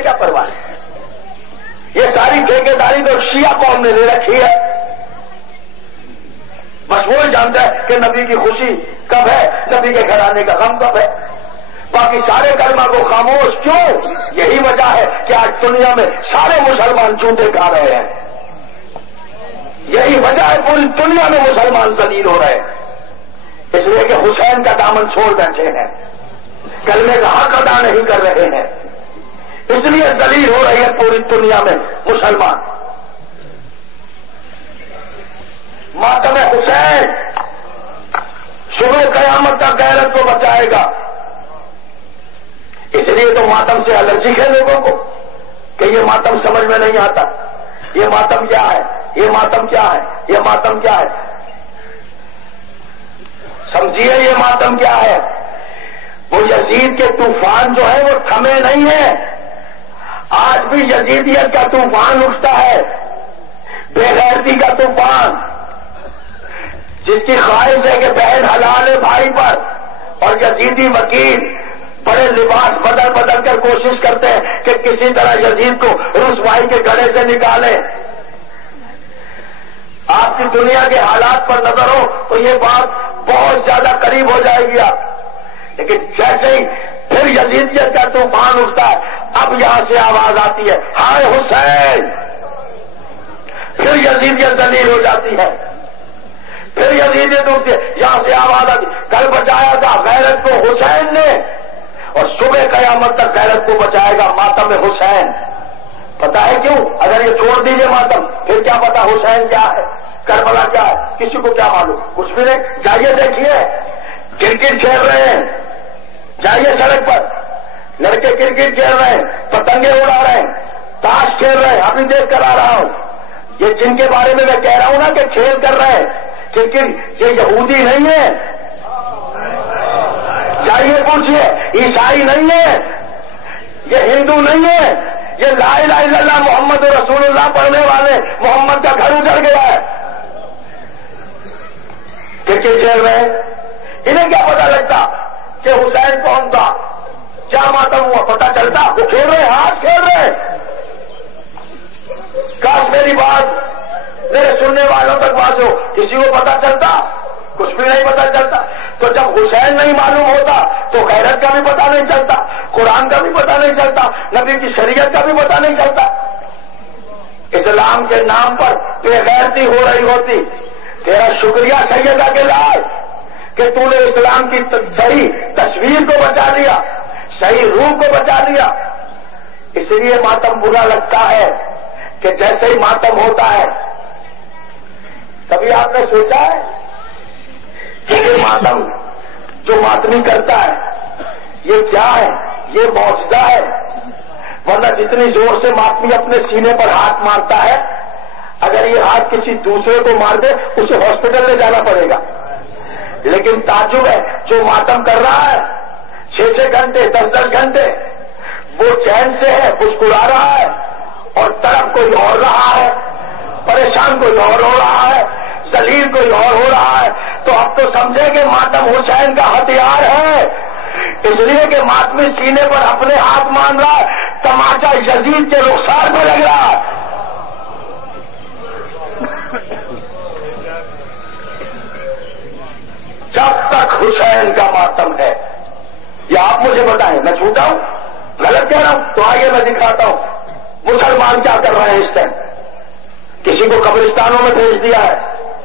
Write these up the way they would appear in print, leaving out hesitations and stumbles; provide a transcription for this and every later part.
کیا پرواہ ہے؟ یہ ساری ٹھیکیداری تو شیعہ قوم نے لے رکھی ہے. بس وہ جانتا ہے کہ نبی کی خوشی کب ہے، نبی کے گھر آنے کا غم کب ہے. باقی سارے کلمہ کو خاموش کیوں؟ یہی وجہ ہے کہ آج دنیا میں سارے مسلمان جوتے کھا رہے ہیں. یہی وجہ ہے پوری دنیا میں مسلمان ذلیل ہو رہے ہیں، اس لیے کہ حسین کا دامن چھوڑ بیٹھے ہیں، کلمے کا حق ادا نہیں کر رہے ہیں، اس لیے ذلیل ہو رہی ہے پوری دنیا میں مسلمان. ماتم حسین صبح قیامت تک غیرت کو بچائے گا. اس لیے تو ماتم سے الرجی ہے لوگوں کو کہ یہ ماتم سمجھ میں نہیں آتا. یہ ماتم کیا ہے، یہ ماتم کیا ہے، یہ ماتم کیا ہے. سمجھیے یہ ماتم کیا ہے. وہ یزید کے طوفان جو ہے وہ تھمے نہیں ہیں. آج بھی یزیدیت کا طوفان اٹھتا ہے، بے غیرتی کا طوفان، جس کی خواہش ہے کہ بہن حلال ہے بھائی پر، اور یزیدی وکیل بڑے لباس بدل بدل کر کوشش کرتے ہیں کہ کسی طرح یزید کو رسوائی کے گڑھے سے نکالیں. آپ کی دنیا کے حالات پر نظر ہو تو یہ بات بہت زیادہ قریب ہو جائے گی آپ. لیکن جیسے ہی پھر یزیدیت کا طوفان اٹھتا ہے، اب یہاں سے آواز آتی ہے ہائے حسین. پھر یزیدیت ذلیل ہو جاتی ہے، پھر یزیدیت اٹھتی ہے، یہاں سے آواز آتی. کل بچایا تھا غیرت کو حسین نے، اور صبح قیامت تک غیرت کو بچائے گا ماتم حسین. پتا ہے کیوں؟ اگر یہ چھوڑ دیجئے ماتم، پھر کیا پتا حسین کیا ہے، کربلا کیا ہے، کسی کو کیا معلوم. کچھ بھی نہیں. جائیے دیکھیے کرکٹ کھیل رہے ہیں، جائیے سڑک پر لڑکے کرکٹ کھیل رہے ہیں، پتنگیں اڑا رہے ہیں، تاش کھیل رہے ہیں. ابھی دیکھ کر آ رہا ہوں. یہ جن کے بارے میں کہہ رہا ہوں نا کہ کھیل کر رہے ہیں کرکٹ، یہ یہودی نہیں ہے. جائیے پوچھئے، عیسائی نہیں ہے، یہ ہندو نہیں ہے، یہ لا الہ الا اللہ محمد رسول اللہ پڑھنے والے محمد کا گھر اجڑ گیا ہے. کرکٹ کھیل رہے ہیں. انہیں کیا پتا لگتا کہ حسین کون تھا، کیا ماتم ہوا؟ پتا چلتا. وہ کھیل رہے ہیں، ہاتھ کھیل رہے ہیں. کاش میری بات میرے سننے والوں تک پہنچو، کسی کو پتا چلتا؟ کچھ بھی نہیں پتا چلتا. تو جب حسین نہیں معلوم ہوتا تو غیرت کا بھی پتا نہیں چلتا، قرآن کا بھی پتا نہیں چلتا، نبی کی شریعت کا بھی پتا نہیں چلتا. اسلام کے نام پر بے غیرتی ہو رہی ہوتی. تیرا شکریہ سیدہ کے لال کہ تو نے اسلام کی صحیح تصویر کو بچا لیا، صحیح روح کو بچا لیا. اس لیے ماتم برا لگتا ہے کہ جیسے ہی ماتم ہوتا ہے، کبھی آپ نے سوچا ہے کہ یہ ماتم جو ماتمی کرتا ہے یہ کیا ہے؟ یہ معجزہ ہے. ورنہ جتنی زور سے ماتمی اپنے سینے پر ہاتھ مارتا ہے، اگر یہ ہاتھ کسی دوسرے کو مار دے اسے ہاسپٹل لے جانا پڑے گا. لیکن تعجب ہے جو ماتم کر رہا ہے 6 گھنٹے 10 گھنٹے وہ چین سے ہے، مسکرا رہا ہے، اور طرف کوئی اور رہا ہے، پریشان کوئی اور ہو رہا ہے، ذلیل کوئی اور ہو رہا ہے. تو اب تو سمجھے کہ ماتم حسین کا ہتھیار ہے. اس لیے کہ ماتمی سینے پر اپنے ہاتھ مان رہا ہے، تماچا یزید کے رخسار میں لگ رہا ہے. جب تک حسین کا ماتم ہے، یہ آپ مجھے بتائیں، میں جھوٹا ہوں، غلط کہہ رہا ہوں؟ تو آئیے میں دکھاتا ہوں مسلمان کیا کر رہے ہیں اس ٹائم. کسی کو قبرستانوں میں بھیج دیا ہے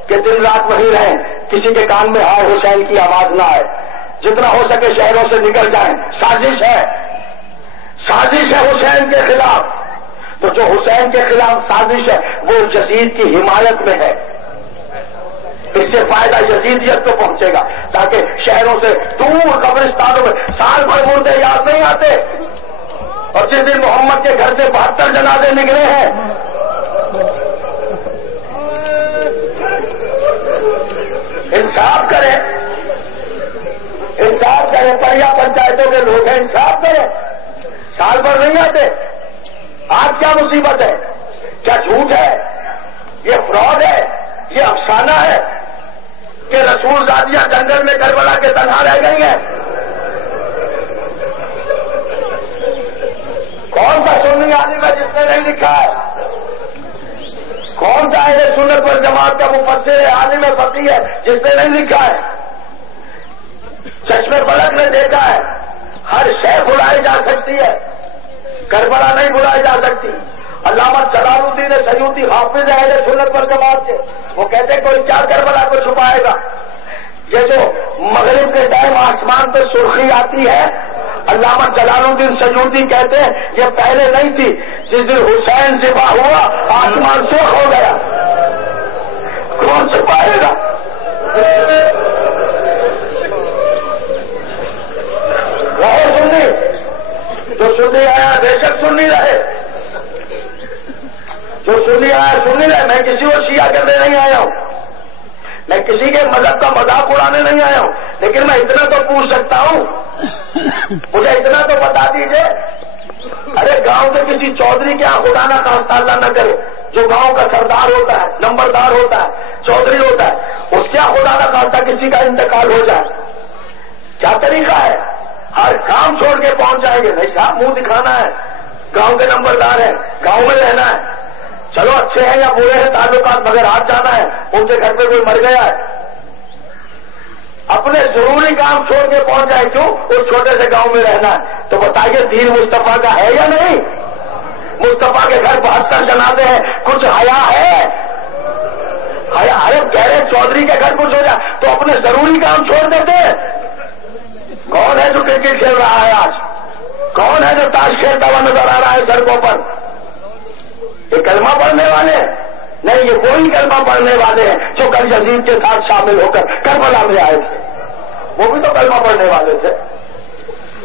کہ دن رات وہیں رہیں، کسی کے کان میں ہائے حسین کی آواز نہ آئے، جتنا ہو سکے شہروں سے نکل جائیں. سازش ہے، سازش ہے حسین کے خلاف. تو جو حسین کے خلاف سازش ہے وہ یزید کی حمایت میں ہے. اس سے فائدہ یزیدیت کو پہنچے گا، تاکہ شہروں سے دور قبرستانوں میں سال بھر مردے یاد نہیں آتے. اور جس دن محمد کے گھر سے 72 جنازے نکلے ہیں، انصاف کریں، انصاف کریں. پڑیا پنچایتوں کے لوگ ہیں، انصاف کریں. سال بھر نہیں آتے. آج کیا مصیبت ہے؟ کیا جھوٹ ہے؟ یہ فراڈ ہے، یہ افسانہ ہے کہ رسول زادیاں جنگل میں کربلا کے تنہا رہ گئی ہیں. کون سا سنی عالم ہے جس نے نہیں لکھا ہے؟ کون سا اہل سنت والجماعت کا مفسر عالم فقیہ ہے جس نے نہیں لکھا ہے؟ چشمے فلک نے دیکھا ہے ہر شے بلائی جا سکتی ہے، کربلا نہیں بلائی جا سکتی. علامہ جلال الدین سیوطی حافظ اہل سنت والجماعت کے، وہ کہتے ہیں کوئی کیا کربلا کو چھپائے گا. یہ جو مغرب کے ٹائم آسمان پہ سرخی آتی ہے، علامہ جلال الدین سیوطی کہتے ہیں یہ پہلے نہیں تھی، جس دن حسین ذبح ہوا آسمان سرخ ہو گیا. کون چھپائے گا؟ رہے سنی، جو سنی آیا بے شک سنی رہے، جو سنی آیا سنی رہے. میں کسی کو شیعہ کرنے نہیں آیا ہوں، میں کسی کے مذہب کا مذاق اڑانے نہیں آیا ہوں، لیکن میں اتنا تو پوچھ سکتا ہوں، مجھے اتنا تو بتا دیجئے. ارے گاؤں کے کسی چودھری کے یہاں خدا نہ خواستہ اللہ نہ کرے، جو گاؤں کا سردار ہوتا ہے، نمبردار ہوتا ہے، چودھری ہوتا ہے، اس کے یہاں خدا نہ خواستہ کسی کا انتقال ہو جائے، کیا طریقہ ہے؟ ہر کام چھوڑ کے پہنچ جائیں گے. نہیں صاحب منہ دکھانا ہے، گاؤں کے نمبردار ہیں، گاؤں میں رہنا ہے. چلو اچھے ہیں یا برے ہیں تعلقات، مگر آج جانا ہے، ان کے گھر پہ کوئی مر گیا ہے، اپنے ضروری کام چھوڑ کے پہنچ جائے. کیوں؟ اس چھوٹے سے گاؤں میں رہنا ہے. تو بتائیے دین مصطفیٰ کا ہے یا نہیں؟ مصطفیٰ کے گھر 72 جنازے ہیں، کچھ حیا ہے؟ حیا؟ ارے کہہ رہے چودھری کے گھر کچھ ہو جائے تو اپنے ضروری کام چھوڑ دیتے. کون ہے جو کرکٹ کھیل رہا ہے آج؟ کون ہے جو تاش کھیلتا ہوا نظر آ رہا ہے سڑکوں پر؟ یہ کلمہ پڑھنے والے نہیں، یہ وہی کلمہ پڑھنے والے ہیں جو کل یزید کے ساتھ شامل ہو کر کربلا میں آئے تھے. وہ بھی تو کلمہ پڑھنے والے تھے،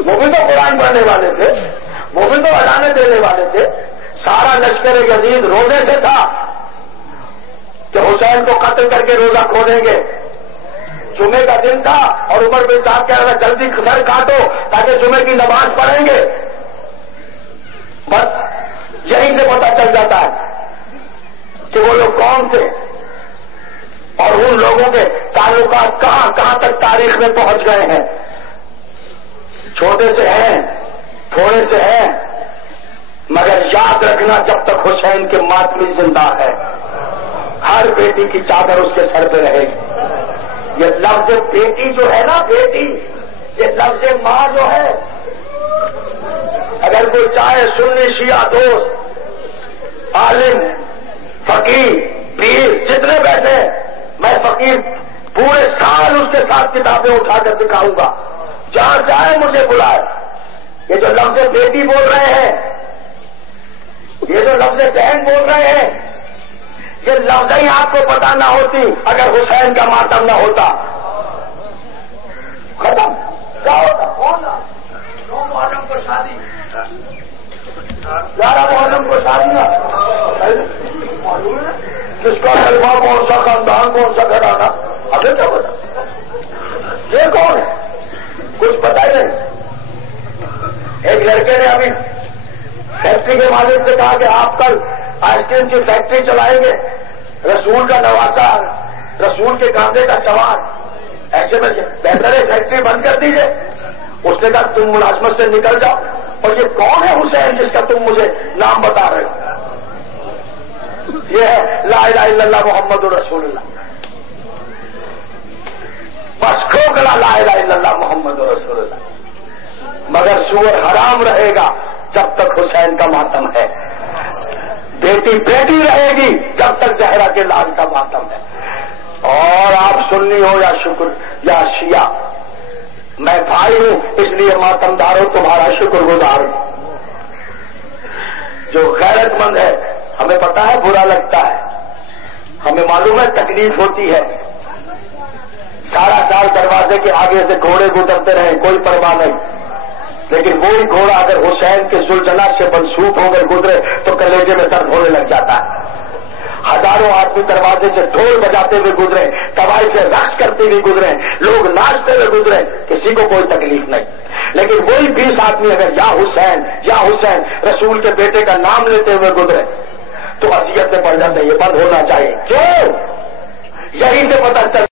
وہ بھی تو قرآن پڑھنے والے تھے، وہ بھی تو اذانیں دینے والے تھے. سارا لشکر یزید روزے سے تھا کہ حسین کو قتل کر کے روزہ کھولیں گے. جمعے کا دن تھا اور عمر بن صاحب کہہ رہا جلدی گھر کاٹو تاکہ جمعے کی نماز پڑھیں گے. بس یہیں سے پتہ چل جاتا ہے کہ وہ لوگ کون تھے اور ان لوگوں کے تعلقات کہاں کہاں تک تاریخ میں پہنچ گئے ہیں. چھوٹے سے ہیں، تھوڑے سے ہیں، مگر یاد رکھنا جب تک حسین کے ماتمی زندہ ہے ہر بیٹی کی چادر اس کے سر پہ رہے گی. یہ لفظ بیٹی جو ہے نا، بیٹی، یہ لفظ ماں جو ہے، اگر کوئی چاہے سنی شیعہ دوست، عالم، فقیر، پیر جتنے بیٹھے، میں فقیر پورے سال اس کے ساتھ کتابیں اٹھا کر دکھاؤں گا، جہاں چاہے مجھے بلائے. یہ جو لفظ بیٹی بول رہے ہیں، یہ جو لفظ بہن بول رہے ہیں، یہ لفظ ہی آپ کو پتا نہ ہوتی اگر حسین کا ماتم نہ ہوتا. ختم. کیا ہوتا؟ کون 9 محرم کو شادی، 11 محرم کو شادی نا، کس کا کلمہ، کون سا خاندان، کون سا گھرانہ، ابھی کیا پتا؟ یہ کون ہے؟ کچھ پتا ہی نہیں. ایک لڑکے نے ابھی فیکٹری کے مالک سے کہا کہ آپ کل آئس کریم کی فیکٹری چلائیں گے، رسول کا نواسا، رسول کے کاندھے کا سوار، ایسے میں بہتر ہے فیکٹری بند کر دیجئے. اس نے کہا تم ملازمت سے نکل جاؤ. اور یہ کون ہے حسین جس کا تم مجھے نام بتا رہے ہو؟ یہ ہے لا الہ الا اللہ محمد رسول اللہ. بس کھوکھلا لا الہ الا اللہ محمد رسول اللہ. مگر سور حرام رہے گا جب تک حسین کا ماتم ہے، بیٹی بیٹی رہے گی جب تک زہرا کے لال کا ماتم ہے. اور آپ سنی ہو یا شکر یا شیعہ، میں بھائی ہوں اس لیے ماتم داروں تمہارا شکر گزار ہوں. جو غیرت مند ہے ہمیں پتا ہے برا لگتا ہے، ہمیں معلوم ہے تکلیف ہوتی ہے. سارا سال دروازے کے آگے سے گھوڑے گزرتے رہے کوئی پرواہ نہیں، لیکن وہی گھوڑا اگر حسین کے ذوالجلال سے منسوب ہو کر گزرے تو کلیجے میں درد ہونے لگ جاتا ہے. ہزاروں آدمی دروازے سے ڈھول بجاتے ہوئے گزرے، قبائل سے رقص کرتے ہوئے گزرے، لوگ ناچتے ہوئے گزرے، کسی کو کوئی تکلیف نہیں. لیکن وہی 20 آدمی اگر یا حسین رسول کے بیٹے کا نام لیتے ہوئے گزرے تو اذیت میں پڑ جاتے. یہ بند ہونا چاہیے. کیوں؟ یہی سے پتہ چل